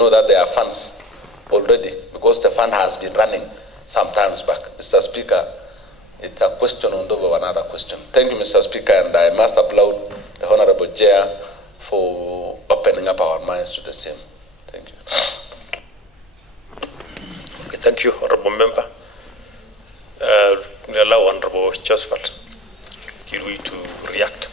know that there are funds already because the fund has been running some times back. Mr. Speaker, it's a question on top of another question. Thank you, Mr. Speaker, and I must applaud the Honorable Chair for opening up our minds to the same. Thank you. Okay, thank you, Honorable Member. We allow Honorable Josephat Kirui to react.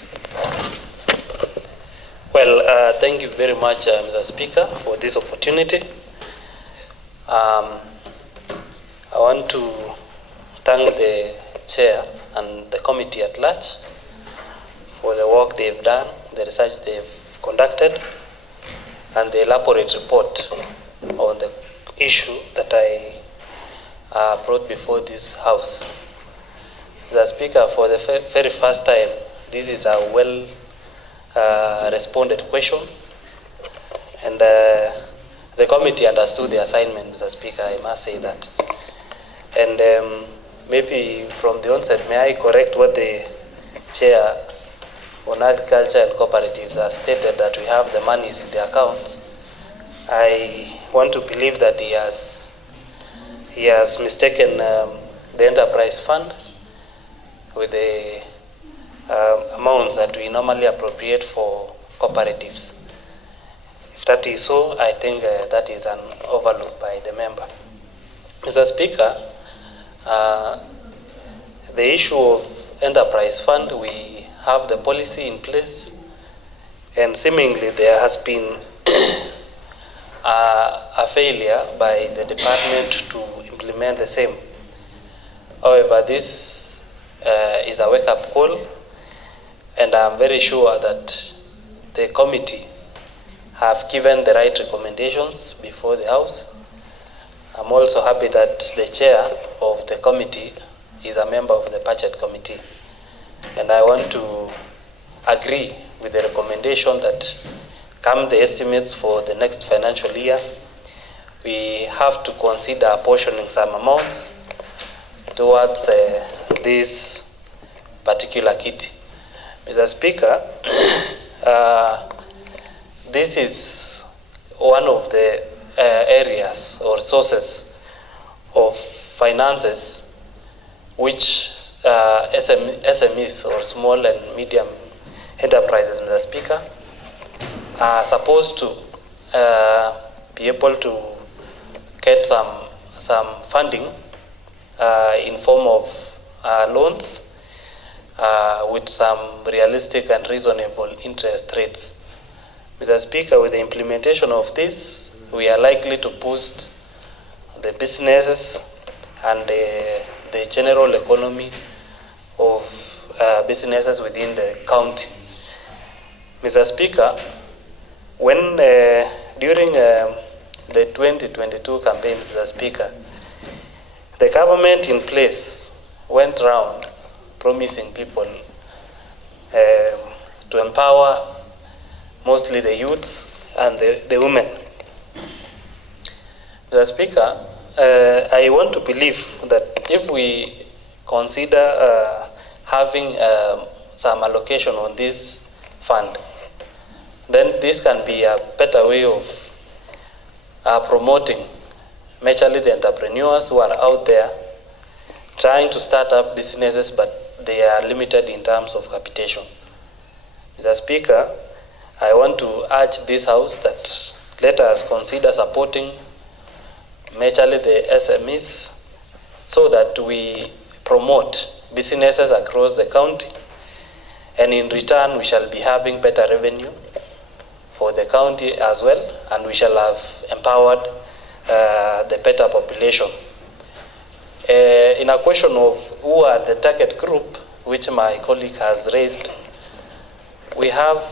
Well, thank you very much, Mr. Speaker, for this opportunity. I want to thank the Chair and the committee at large for the work they've done, the research they've conducted, and the elaborate report on the issue that I brought before this House. Mr. Speaker, for the very first time, this is a well responded question, and the committee understood the assignment, Mr. Speaker, I must say that. And maybe from the onset, may I correct what the Chair on Agriculture and Cooperatives has stated, that we have the monies in the accounts. I want to believe that he has mistaken the enterprise fund with the amounts that we normally appropriate for cooperatives. If that is so, I think that is an overlook by the member. Mr. Speaker, the issue of enterprise fund, we have the policy in place, and seemingly there has been a failure by the department to implement the same. However, this is a wake-up call, and I'm very sure that the committee have given the right recommendations before the House. I'm also happy that the chair of the committee is a member of the budget committee, and I want to agree with the recommendation that come the estimates for the next financial year, we have to consider apportioning some amounts towards this particular kitty. Mr. Speaker, this is one of the areas or sources of finances which SMEs or small and medium enterprises, Mr. Speaker, are supposed to be able to get some funding in form of loans with some realistic and reasonable interest rates. Mr. Speaker, with the implementation of this, we are likely to boost the businesses and the general economy of businesses within the county. Mr. Speaker, when during the 2022 campaign, Mr. Speaker, the government in place went around promising people to empower mostly the youths and the women. Mr. Speaker, I want to believe that if we consider having some allocation on this fund, then this can be a better way of promoting majorly the entrepreneurs who are out there trying to start up businesses, but they are limited in terms of capitation. Mr. Speaker, I want to urge this House that let us consider supporting majorly the SMEs so that we promote businesses across the county, and in return we shall be having better revenue for the county as well, and we shall have empowered the better population. In a question of who are the target group, which my colleague has raised, we have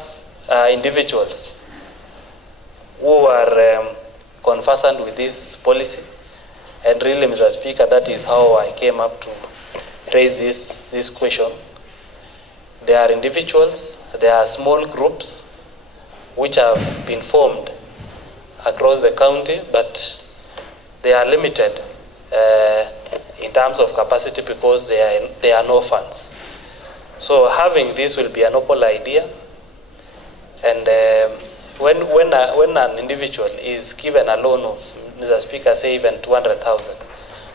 individuals who are conversant with this policy, and really, Mr. Speaker, that is how I came up to raise this question. There are individuals, there are small groups which have been formed across the county, but they are limited in terms of capacity because there are no funds. So having this will be a noble idea, and when an individual is given a loan of, Mr. Speaker, say even 200,000,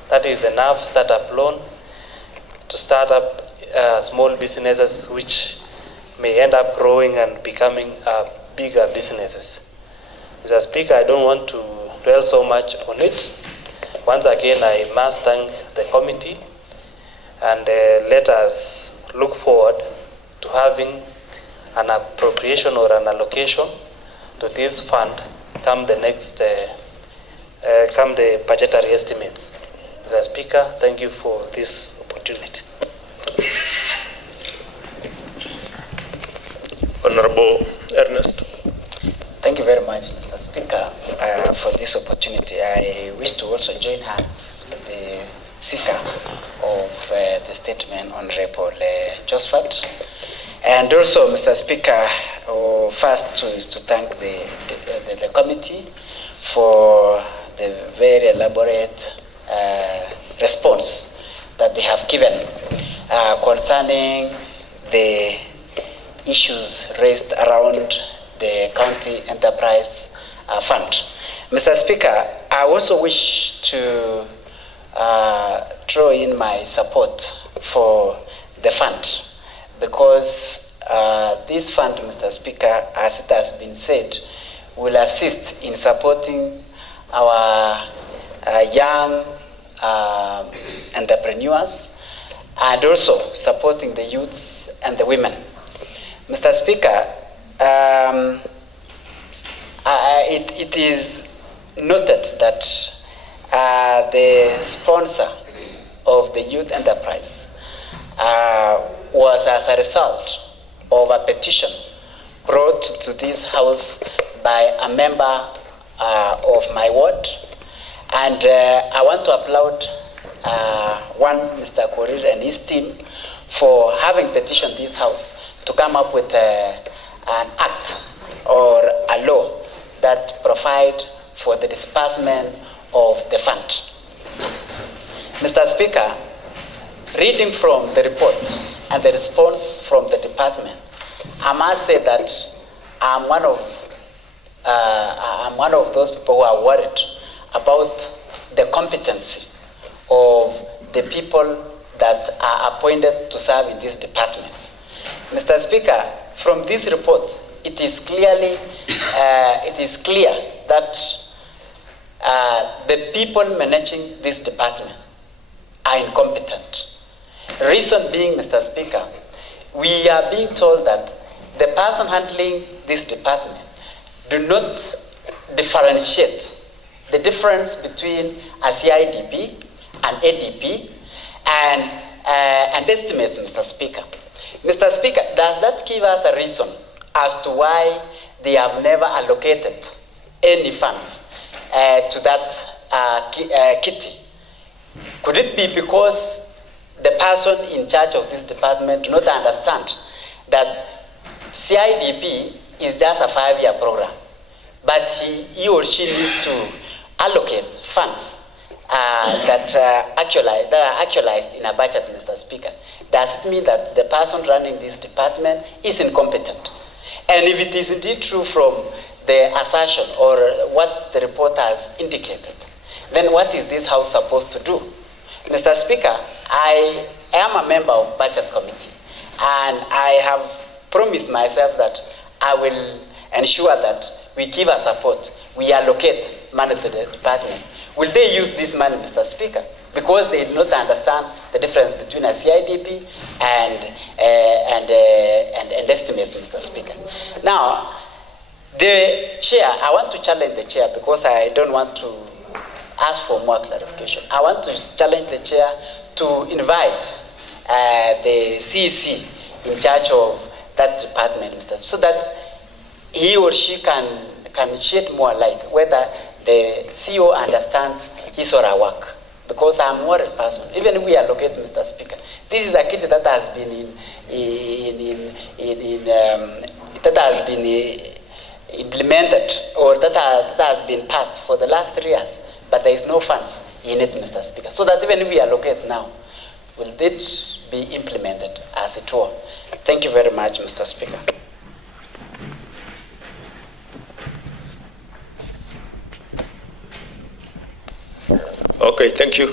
that is enough startup loan to start up small businesses which may end up growing and becoming bigger businesses. Mr. Speaker, I don't want to dwell so much on it. Once again, I must thank the committee, and let us look forward to having an appropriation or an allocation to this fund come the next, come the budgetary estimates. Mr. Speaker, thank you for this opportunity. Honorable Ernest. Thank you very much, Mr. Speaker, for this opportunity. I wish to also join hands with the seeker of the statement, Honorable Josephat. And also, Mr. Speaker, first is to thank the committee for the very elaborate response that they have given concerning the issues raised around the County Enterprise Fund. Mr. Speaker, I also wish to throw in my support for the fund, because this fund, Mr. Speaker, as it has been said, will assist in supporting our young entrepreneurs and also supporting the youths and the women. Mr. Speaker, it is noted that the sponsor of the youth enterprise was as a result of a petition brought to this house by a member of my ward. And I want to applaud Mr. Korir and his team for having petitioned this house to come up with an act or a law that provide for the disbursement of the fund. Mr. Speaker, reading from the report and the response from the department, I must say that I'm one of those people who are worried about the competency of the people that are appointed to serve in these departments. Mr. Speaker, from this report, it is clear that the people managing this department are incompetent. Reason being, Mr. Speaker, we are being told that the person handling this department do not differentiate the difference between a CIDP, an ADP, and estimates, Mr. Speaker. Mr. Speaker, does that give us a reason as to why they have never allocated any funds to that kitty? Could it be because the person in charge of this department do not understand that CIDP is just a 5-year program, but he or she needs to allocate funds that are actualized in a budget, Mr. Speaker? Does it mean that the person running this department is incompetent? And if it is indeed true from the assertion or what the report has indicated, then what is this house supposed to do? Mr. Speaker, I am a member of Budget Committee, and I have promised myself that I will ensure that we give our support, we allocate money to the department. Will they use this money, Mr. Speaker? Because they do not understand the difference between a CIDP and estimates, Mr. Speaker. Now, the chair, I want to challenge the chair because I don't want to ask for more clarification. I want to challenge the chair to invite the CEC in charge of that department, Mr. so that he or she can shed more light whether the CEO understands his or her work. Because I'm a worried person. Even if we allocate, Mr. Speaker, this is a kit that has been implemented or that has been passed for the last 3 years, but there is no funds in it, Mr. Speaker. So that even if we allocate now, will it be implemented as it were? Thank you very much, Mr. Speaker. Okay, thank you.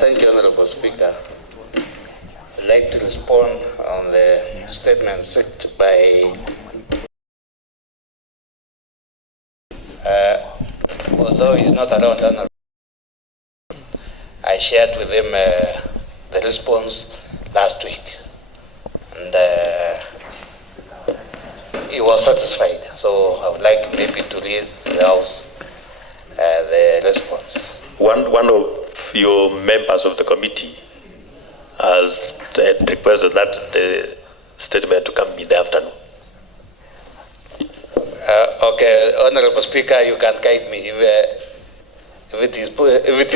Thank you, Honorable Speaker. I'd like to respond on the statement said by, although he's not around, Honorable, I shared with him the response last week, and he was satisfied. So I would like maybe to read to the House the response. One of your members of the committee has requested that the statement to come in the afternoon. Okay, Honorable Speaker, you can guide me. If it is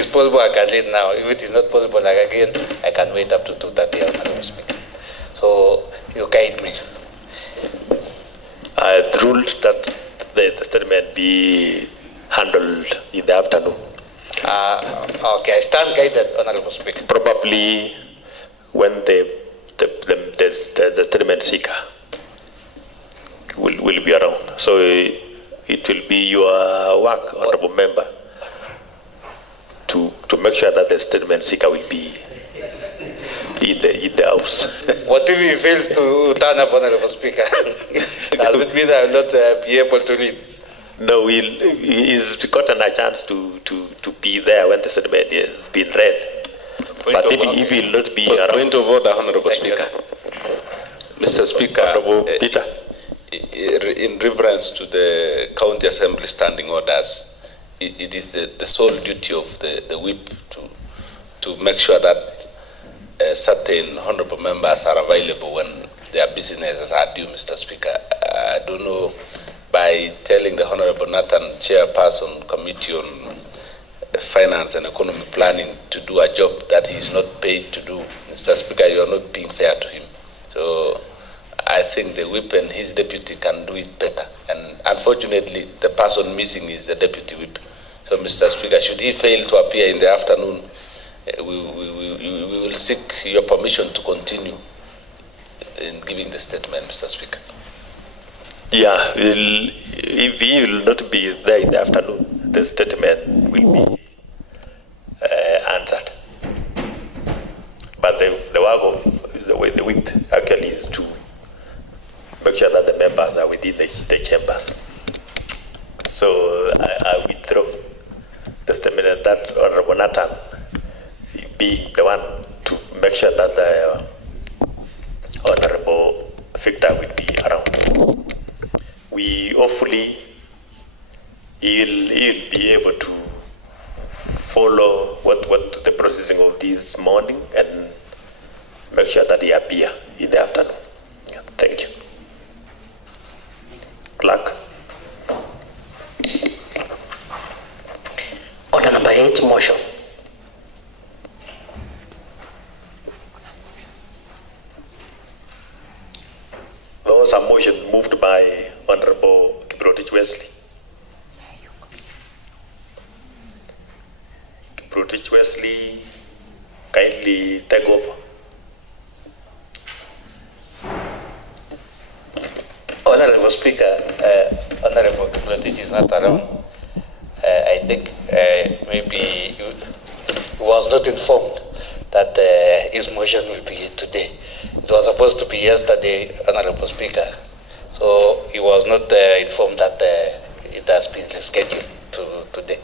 possible, I can read now. If it is not possible, like again, I can wait up to 2:30, Honorable Speaker. So you guide me. I ruled that the statement be handled in the afternoon. Okay, I stand guided, Honorable Speaker. Probably when the statement seeker will be around. So it will be your work, Honorable Member, to make sure that the statement seeker will be in the House. What if he fails to turn up, Honorable Speaker? Does it mean I will not be able to read? No, he's gotten a chance to be there when the statement has been read. But if he will not be around. Point of order, Honorable Speaker. Mr. Speaker, Honorable Peter. In reference to the County Assembly standing orders, it is the sole duty of the whip to make sure that certain honorable members are available when their businesses are due, Mr. Speaker. I don't know, by telling the Honorable Nathan, Chairperson, Committee on Finance and Economic Planning, to do a job that he is not paid to do, Mr. Speaker, you are not being fair to him. So I think the whip and his deputy can do it better. And unfortunately, the person missing is the deputy whip. So, Mr. Speaker, should he fail to appear in the afternoon, we will seek your permission to continue in giving the statement, Mr. Speaker. Yeah, if he will not be there in the afternoon, the statement will be answered. But the work of the whip actually is to make sure that the members are within the chambers. So I withdraw the statement that Honorable Nathan being the one to make sure that the Honorable Victor will be around. We hopefully he'll be able to follow what the processing of this morning and make sure that he appear in the afternoon. Yeah, thank you. Clerk. Order number 8, motion. There was a motion moved by Honorable Kiprotich Wesley. Kiprotich Wesley, kindly take over. Honorable Speaker, Honorable Kiprotich is not around. I think maybe he was not informed that his motion will be today. It was supposed to be yesterday, Honorable Speaker. So he was not informed that it has been rescheduled to today.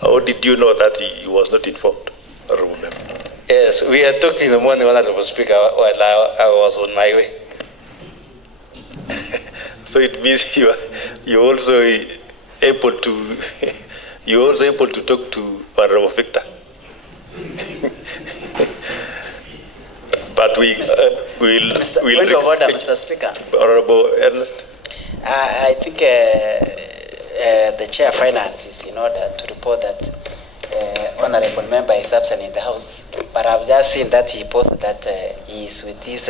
How did you know that he was not informed? Honorable Member? Yes, we had talked in the morning, Honorable Speaker, while I was on my way. So it means you're also able to you're also able to talk to Honorable Victor. But we'll Point of order, Mr. Speaker. Honorable Ernest. I think the Chair of Finance is in order to report that Honorable Member is absent in the House. But I've just seen that he posted that he is with his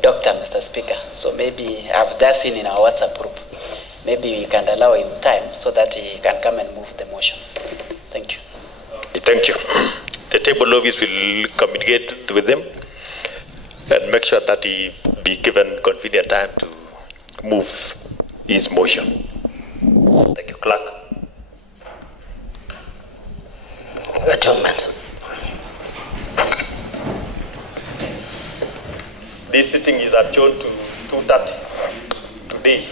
doctor, Mr. Speaker. So maybe I've just seen in our WhatsApp group. Maybe we can allow him time so that he can come and move the motion. Thank you. Thank you. The table office will communicate with them and make sure that he be given convenient time to move his motion. Thank you, Clerk. Adjournment. This sitting is adjourned to 2:30 today.